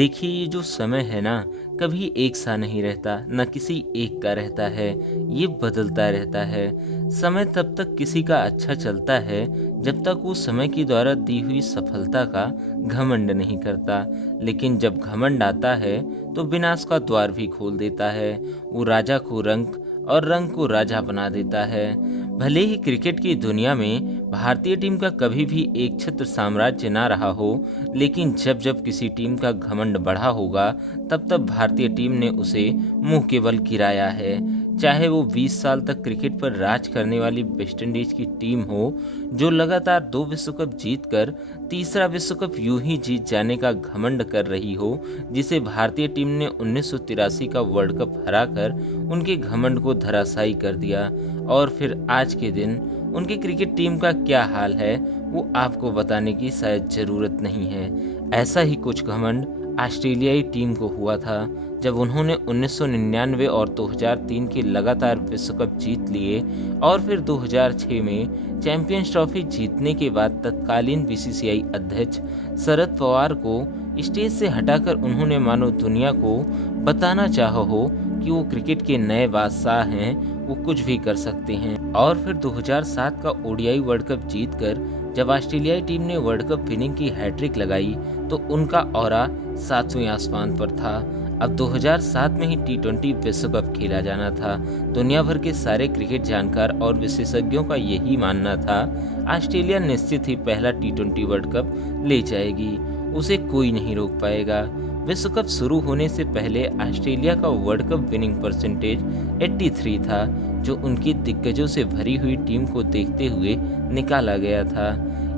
देखिए, ये जो समय है ना, कभी एक सा नहीं रहता, ना किसी एक का रहता है। ये बदलता रहता है। समय तब तक किसी का अच्छा चलता है जब तक वो समय के द्वारा दी हुई सफलता का घमंड नहीं करता। लेकिन जब घमंड आता है तो विनाश का द्वार भी खोल देता है। वो राजा को रंक और रंक को राजा बना देता है। भले ही क्रिकेट की दुनिया में भारतीय टीम का कभी भी एक छत्र साम्राज्य ना रहा हो, लेकिन जब जब किसी टीम का घमंड बढ़ा होगा, तब तब भारतीय टीम ने उसे मुंह के बल गिराया है। चाहे वो 20 साल तक क्रिकेट पर राज करने वाली वेस्टइंडीज की टीम हो, जो लगातार 2 विश्व कप जीतकर तीसरा विश्व कप यूं ही जीत जाने का घमंड कर रही हो, जिसे भारतीय टीम ने 1983 का वर्ल्ड कप हराकर उनके घमंड को धराशायी कर दिया। और फिर आज के दिन उनकी क्रिकेट टीम का क्या हाल है, वो आपको बताने की शायद ज़रूरत नहीं है। ऐसा ही कुछ घमंड ऑस्ट्रेलियाई टीम को हुआ था जब उन्होंने 1999 और 2003 के लगातार विश्व कप जीत लिए, और फिर 2006 में चैंपियंस ट्रॉफी जीतने के बाद तत्कालीन बीसीसीआई अध्यक्ष शरद पवार को स्टेज से हटाकर उन्होंने मानो दुनिया को बताना चाहा हो कि वो क्रिकेट के नए बादशाह हैं, वो कुछ भी कर सकते हैं। और फिर 2007 का ओडीआई वर्ल्ड कप जीतकर जब ऑस्ट्रेलियाई टीम ने वर्ल्ड कप विनिंग की हैट्रिक लगाई, तो उनका ऑरा 7वें आसमान पर था। अब 2007 में ही टी20 विश्व कप खेला जाना था। दुनिया भर के सारे क्रिकेट जानकार और विशेषज्ञों का यही मानना था, ऑस्ट्रेलिया निश्चित ही पहला टी20 वर्ल्ड कप ले जाएगी, उसे कोई नहीं रोक पाएगा। विश्व कप शुरू होने से पहले ऑस्ट्रेलिया का वर्ल्ड कप विनिंग परसेंटेज 83 था, जो उनकी दिग्गजों से भरी हुई टीम को देखते हुए निकाला गया था।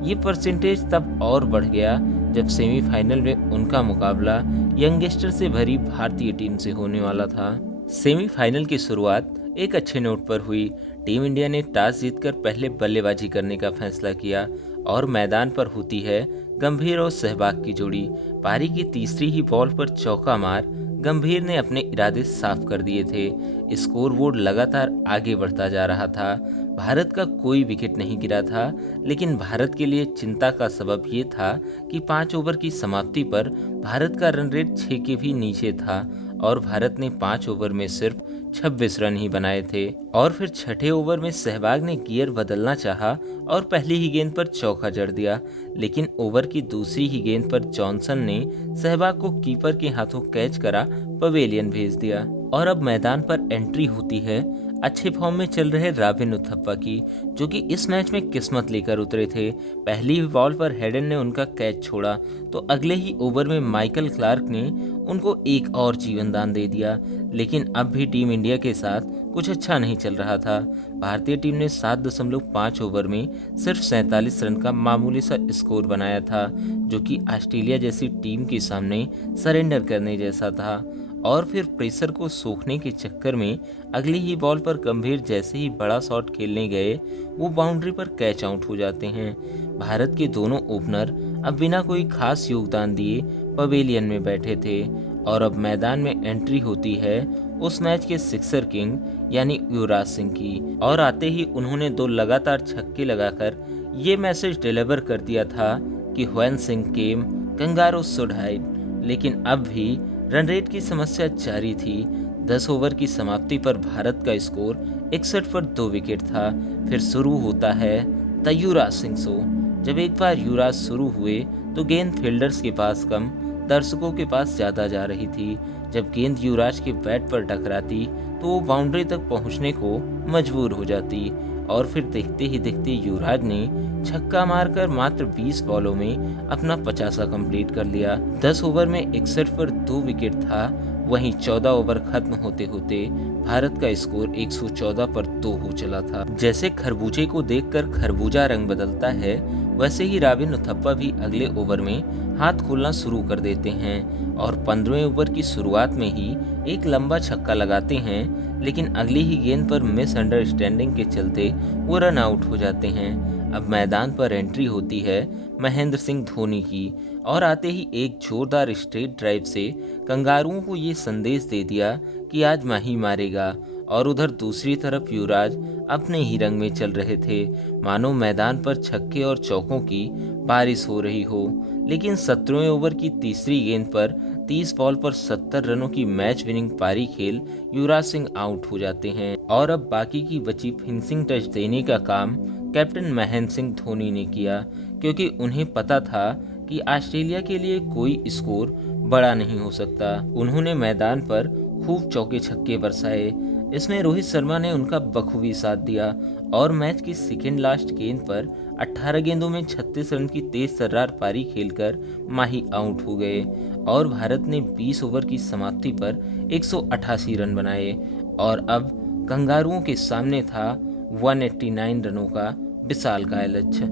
ये परसेंटेज तब और बढ़ गया जब सेमीफाइनल में उनका मुकाबला यंगस्टर से भरी भारतीय टीम से होने वाला था। सेमीफाइनल की शुरुआत एक अच्छे नोट पर हुई। टीम इंडिया ने टॉस जीतकर पहले बल्लेबाजी करने का फैसला किया और मैदान पर होती है गंभीर और सहवाग की जोड़ी। पारी की तीसरी ही बॉल पर चौका मार गंभीर ने अपने इरादे साफ कर दिए थे। स्कोरबोर्ड लगातार आगे बढ़ता जा रहा था। भारत का कोई विकेट नहीं गिरा था, लेकिन भारत के लिए चिंता का सबब ये था कि 5 ओवर की समाप्ति पर भारत का रन रेट 6 के भी नीचे था और भारत ने 5 ओवर में सिर्फ 26 रन ही बनाए थे। और फिर छठे ओवर में सहवाग ने गियर बदलना चाहा और पहली ही गेंद पर चौका जड़ दिया, लेकिन ओवर की दूसरी ही गेंद पर जॉनसन ने सहवाग को कीपर के हाथों कैच करा पवेलियन भेज दिया। और अब मैदान पर एंट्री होती है अच्छे फॉर्म में चल रहे रॉबिन उथप्पा की, जो कि इस मैच में किस्मत लेकर उतरे थे। पहली बॉल पर हेडन ने उनका कैच छोड़ा तो अगले ही ओवर में माइकल क्लार्क ने उनको एक और जीवन दान दे दिया। लेकिन अब भी टीम इंडिया के साथ कुछ अच्छा नहीं चल रहा था। भारतीय टीम ने 7.5 ओवर में सिर्फ 47 रन का मामूली सा स्कोर बनाया था, जो कि ऑस्ट्रेलिया जैसी टीम के सामने सरेंडर करने जैसा था। और फिर प्रेशर को सोखने के चक्कर में अगली ही बॉल पर गंभीर जैसे ही बड़ा शॉट खेलने गए, वो बाउंड्री पर कैच आउट हो जाते हैं। भारत के दोनों ओपनर अब बिना कोई खास योगदान दिए पवेलियन में बैठे थे और अब मैदान में एंट्री होती है उस मैच के सिक्सर किंग यानी युवराज सिंह की। और आते ही उन्होंने 2 लगातार छक्के लगाकर ये मैसेज डिलीवर कर दिया था कि when Singh came kangaroos should hide. लेकिन अब भी रन रेट की समस्या जारी थी। 10 ओवर की समाप्ति पर भारत का स्कोर 61 पर 2 विकेट था। फिर शुरू होता है द युवराज सिंह शो। जब एक बार युवराज शुरू हुए तो गेंद फील्डर्स के पास कम, दर्शकों के पास ज़्यादा जा रही थी। जब गेंद युवराज के बैट पर टकराती तो वो बाउंड्री तक पहुंचने को मजबूर हो जाती। और फिर देखते ही देखते युवराज ने छक्का मारकर मात्र 20 बॉलों में अपना 50 कंप्लीट कर लिया। 10 ओवर में 61 पर 2 विकेट था। वहीं 14 ओवर खत्म होते होते भारत का स्कोर 114 पर 2 हो चला था। जैसे खरबूजे को देखकर खरबूजा रंग बदलता है, वैसे ही रॉबिन उथप्पा भी अगले ओवर में हाथ खोलना शुरू कर देते हैं और 15वें ओवर की शुरुआत में ही एक लंबा छक्का लगाते हैं, लेकिन अगली ही गेंद पर मिसअंडरस्टैंडिंग के चलते वो रन आउट हो जाते हैं। अब मैदान पर एंट्री होती है महेंद्र सिंह धोनी की और आते ही एक जोरदार स्ट्रेट ड्राइव से कंगारुओं को ये संदेश दे दिया कि आज माही मारेगा। और उधर दूसरी तरफ युवराज अपने ही रंग में चल रहे थे, मानो मैदान पर छक्के और चौकों की बारिश हो रही हो। लेकिन 17वें ओवर की तीसरी गेंद पर 30 बॉल पर 70 रनों की मैच विनिंग पारी खेल युवराज सिंह आउट हो जाते हैं और अब बाकी की बची फिनिशिंग टच देने का काम कैप्टन महेंद्र सिंह धोनी ने किया, क्योंकि उन्हें पता था कि ऑस्ट्रेलिया के लिए कोई स्कोर बड़ा नहीं हो सकता। उन्होंने मैदान पर खूब चौके छक्के बरसाए। इसमें रोहित शर्मा ने उनका बखूबी साथ दिया और मैच की सेकेंड लास्ट गेंद पर 18 गेंदों में 36 रन की तेज तर्रार पारी खेलकर माही आउट हो गए और भारत ने 20 ओवर की समाप्ति पर 188 रन बनाए और अब कंगारुओं के सामने था 189 रनों का विशालकाय लक्ष्य।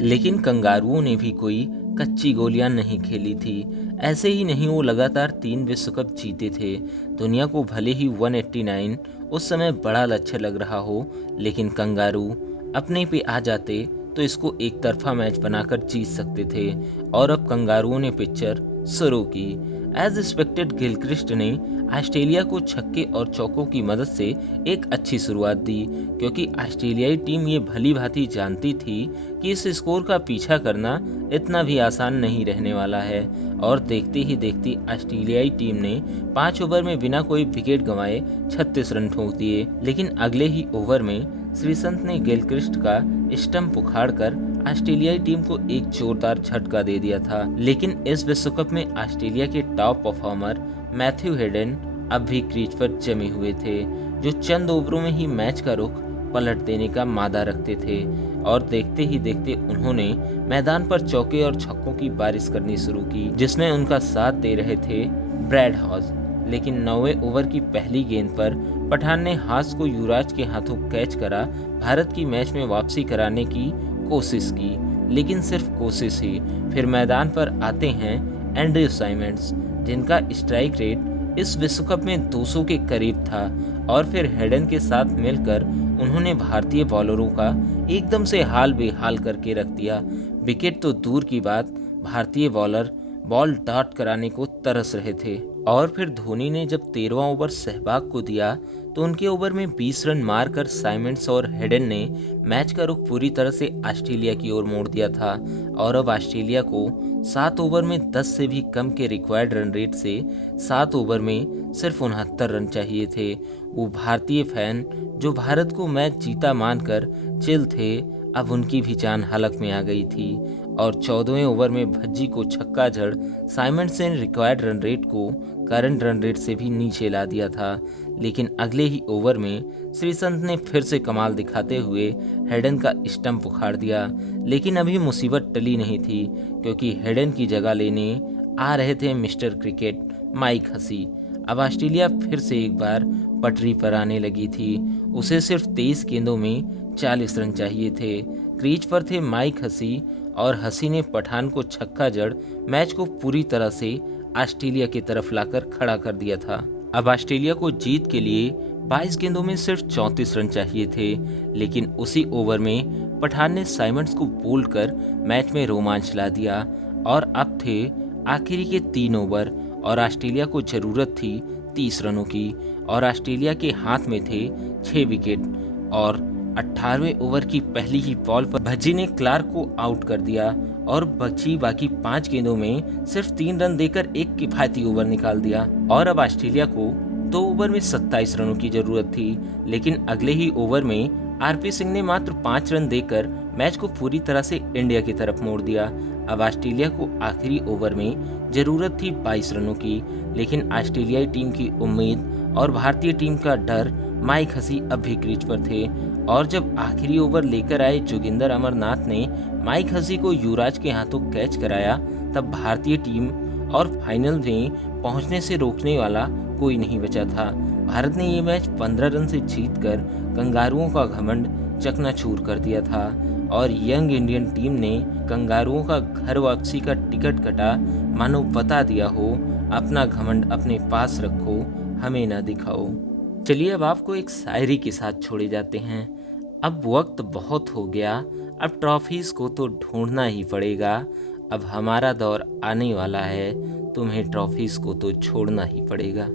लेकिन कंगारुओं ने भी कोई कच्ची गोलियां नहीं खेली थी। ऐसे ही नहीं, वो लगातार 3 विश्व कप जीते थे। दुनिया को भले ही 189 उस समय बड़ा लक्ष्य लग रहा हो, लेकिन कंगारू अपने पे आ जाते तो इसको एक तरफा मैच बनाकर जीत सकते थे। और अब कंगारुओं ने पिक्चर शुरू की। एज एक्सपेक्टेड गिलक्रिस्ट ने ऑस्ट्रेलिया को छक्के और चौकों की मदद से एक अच्छी शुरुआत दी, क्योंकि ऑस्ट्रेलियाई टीम ये भली भांति जानती थी कि इस स्कोर का पीछा करना इतना भी आसान नहीं रहने वाला है। और देखते ही देखते ऑस्ट्रेलियाई टीम ने 5 ओवर में बिना कोई विकेट गंवाए 36 रन ठोक दिए। लेकिन अगले ही ओवर में श्रीसंत ने गिलक्रिस्ट का स्टंप उखाड़कर ऑस्ट्रेलियाई टीम को एक जोरदार झटका दे दिया था। लेकिन इस विश्व कप में ऑस्ट्रेलिया के टॉप परफॉर्मर मैथ्यू हेडन अब भी क्रीज पर जमे हुए थे, जो चंद ओवरों में ही मैच का रुख पलट देने का मादा रखते थे। और देखते ही देखते उन्होंने मैदान पर चौके और छक्कों की बारिश करनी शुरू की, जिसमें उनका साथ दे रहे थे ब्रैड हॉज। लेकिन 9वें ओवर की पहली गेंद पर पठान ने हास को युवराज के हाथों कैच करा भारत की मैच में वापसी कराने की कोशिश की, लेकिन सिर्फ कोशिश ही। फिर मैदान पर आते हैं एंड्रयू साइमंड्स, जिनका स्ट्राइक रेट इस विश्व कप में 200 के करीब था। और फिर हेडन के साथ मिलकर उन्होंने भारतीय बॉलरों का एकदम से हाल बेहाल करके रख दिया। विकेट तो दूर की बात, भारतीय बॉलर बॉल डॉट कराने को तरस रहे थे। और फिर धोनी ने जब 13वां ओवर सहवाग को दिया तो उनके ओवर में 20 रन मारकर साइमंड्स और हेडन ने मैच का रुख पूरी तरह से ऑस्ट्रेलिया की ओर मोड़ दिया था। और अब ऑस्ट्रेलिया को 7 ओवर में 10 से भी कम के रिक्वायर्ड रन रेट से 7 ओवर में सिर्फ 69 रन चाहिए थे। वो भारतीय फैन जो भारत को मैच जीता मानकर चिल थे, अब उनकी भी जान हलक में आ गई थी। और 14वें ओवर में भज्जी को छक्का जड़ साइमंड्स ने रिक्वायर्ड रन रेट को करंट रन रेट से भी नीचे ला दिया था। लेकिन अगले ही ओवर में श्रीसंत ने फिर से कमाल दिखाते हुए हेडन का स्टंप उखाड़ दिया। लेकिन अभी मुसीबत टली नहीं थी, क्योंकि हेडन की जगह लेने आ रहे थे मिस्टर क्रिकेट माइक हसी। अब ऑस्ट्रेलिया फिर से एक बार पटरी पर आने लगी थी। उसे सिर्फ 23 गेंदों में 40 रन चाहिए थे। क्रीज पर थे माइक हसी और हसी ने पठान को छक्का जड़ मैच को पूरी तरह से ऑस्ट्रेलिया की तरफ लाकर खड़ा कर दिया था। अब ऑस्ट्रेलिया को जीत के लिए 22 गेंदों में सिर्फ 34 रन चाहिए थे। लेकिन उसी ओवर में पठान ने साइमंड्स को बोल्ड कर मैच में रोमांच ला दिया। और अब थे आखिरी के 3 ओवर और ऑस्ट्रेलिया को जरूरत थी 30 रनों की। और ऑस्ट्रेलिया के हाथ में थे 6 विकेट। और 18वें ओवर की पहली ही बॉल पर भज्जी ने क्लार्क को आउट कर दिया और बची बाकी 5 गेंदों में सिर्फ 3 रन देकर एक किफायती ओवर निकाल दिया। और अब ऑस्ट्रेलिया को 2 ओवर में 27 रनों की जरूरत थी। लेकिन अगले ही ओवर में आरपी सिंह ने मात्र 5 रन देकर मैच को पूरी तरह से इंडिया की तरफ मोड़ दिया। अब ऑस्ट्रेलिया को आखिरी ओवर में जरूरत थी 22 रनों की। लेकिन ऑस्ट्रेलियाई टीम की उम्मीद और भारतीय टीम का डर माइक हसी अब भी क्रीज पर थे। और जब आखिरी ओवर लेकर आए जोगिंदर अमरनाथ ने माइक हसी को युवराज के हाथों कैच कराया, तब भारतीय टीम और फाइनल में पहुंचने से रोकने वाला कोई नहीं बचा था। भारत ने ये मैच 15 रन से जीतकर कंगारुओं का घमंड चकनाचूर कर दिया था। और यंग इंडियन टीम ने कंगारुओं का घर वापसी का टिकट कटा, मानो बता दिया हो अपना घमंड अपने पास रखो, हमें ना दिखाओ। चलिए अब आपको एक शायरी के साथ छोड़े जाते हैं। अब वक्त बहुत हो गया, अब ट्रॉफीज को तो ढूंढना ही पड़ेगा। अब हमारा दौर आने वाला है, तुम्हें ट्रॉफीज को तो छोड़ना ही पड़ेगा।